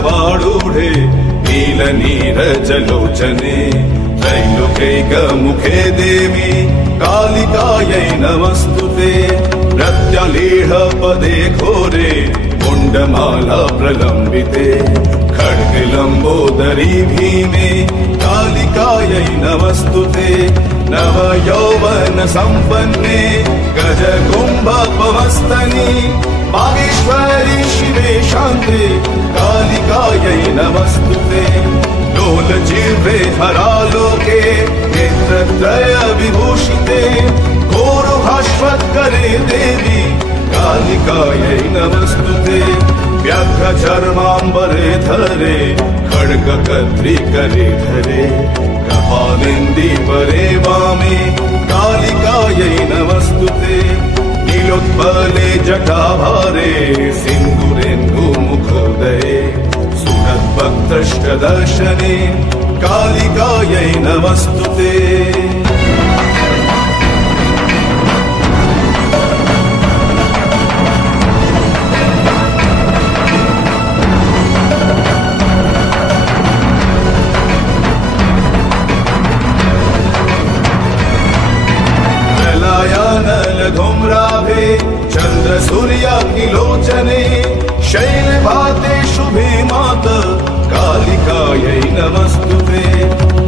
वृषभारूढे नीलनीरजलोचने त्रैलोक्यैकमुखे देवी कालिकायै नमस्तुते। प्रत्यलीढपदे घोरे मुण्डमाला प्रलम्बिते खड्गलम्बोदरी भीमे कालिकायै नमस्तुते। नवयौवन सम्पन्ने गजकुम्भपवस्तनि बागेश्वरी शिवे शान्ते कालिकायै नमस्तुते। लोलजिह्वे हरालोके नेत्रत्रय विभूषिते घोरभास्वत्करे देवी कालिकायै नमस्तुते। व्याघ्रचर्माम्बरे धरे खड्गकर्त्रिकरे धरे कपालेन्दीवरे वामे कालिकायै नमस्तुते। नीलोत्पले जटाभारे सिन्दूरेन्दुमुखोदये सुरद्भक्तष्टदर्शने कालिकायै नमस्तुते। धूम्राभे चंद्र सूर्याग्निलोचने शैलभाते शुभे मात कालिकायै नमस्तुते।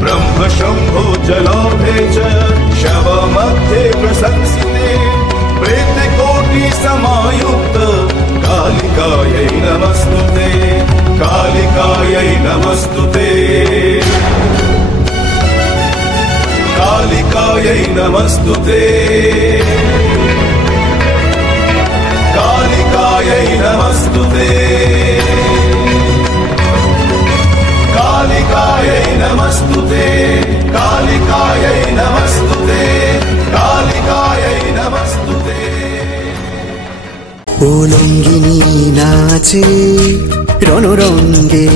ब्रह्म शंभो जलाभे च शवमध्ये प्रशंसिते प्रेतकोटि समायुक्त कालिकायै नमस्तुते। कालिकायै नमस्तुते। कालिकायै नमस्तुते। कालिकायै नमस्तुते। कालिकायै नमस्तुते। कालिकायै नमस्तुते। कालिकायै नमस्तुते। उलंगिनी नाचे রণরঙ্গে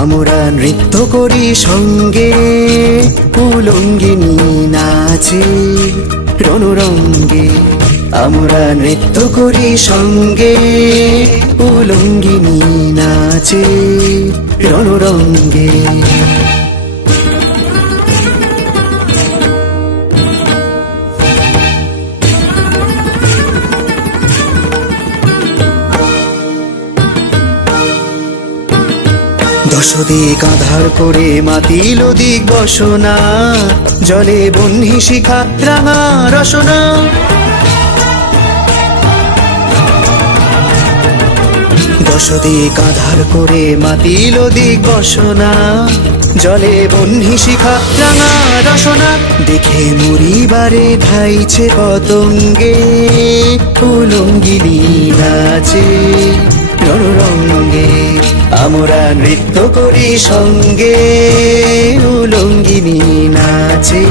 আমরা নৃত্য করি সঙ্গে। উলঙ্গিনী নাচে রণরঙ্গে আমরা নৃত্য করি সঙ্গে। উলঙ্গিনী নাচে রণরঙ্গে। দশদিক আধার করে মাতিল দিক বসনা জলে বহ্নি শিখা রাঙা রসনা। দশদিক আধার করে মাতিল দিক বসনা জলে বহ্নি শিখা রাঙা রসনা। দেখে মরিবারে ধাইছে পতঙ্গে উলঙ্গিনী নাচে রণরঙ্গে আমরা নৃত্য করি সঙ্গে। উলঙ্গিনী নাচে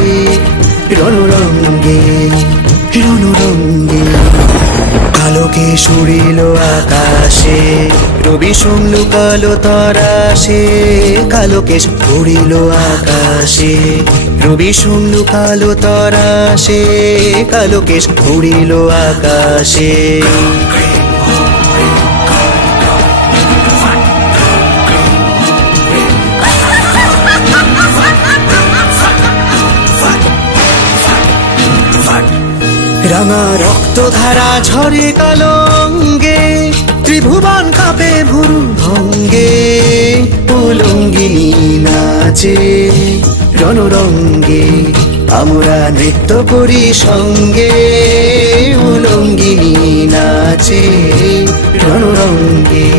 রণরঙ্গে রণরঙ্গে। আলোকে সুরিল আকাশে রবি সোম লুকালো তরাসে। কালোকে সুরিল আকাশে রবি সোম লুকালো তরাসে। কালোকে সুরিল আকাশে। রাঙা রক্তধারা ঝরে কালঙ্গে ত্রিভুবন কাঁপে ভুরু ভঙ্গে। উলঙ্গিনী নাচে রণরঙ্গে আমরা নৃত্য করি সঙ্গে। উলঙ্গিনী নাচে রণরঙ্গে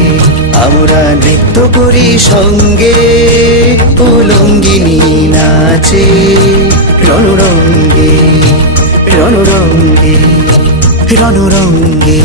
আমরা নৃত্য করি সঙ্গে। উলঙ্গিনী নাচে রণরঙ্গে রণরঙ্গে রণরঙ্গে।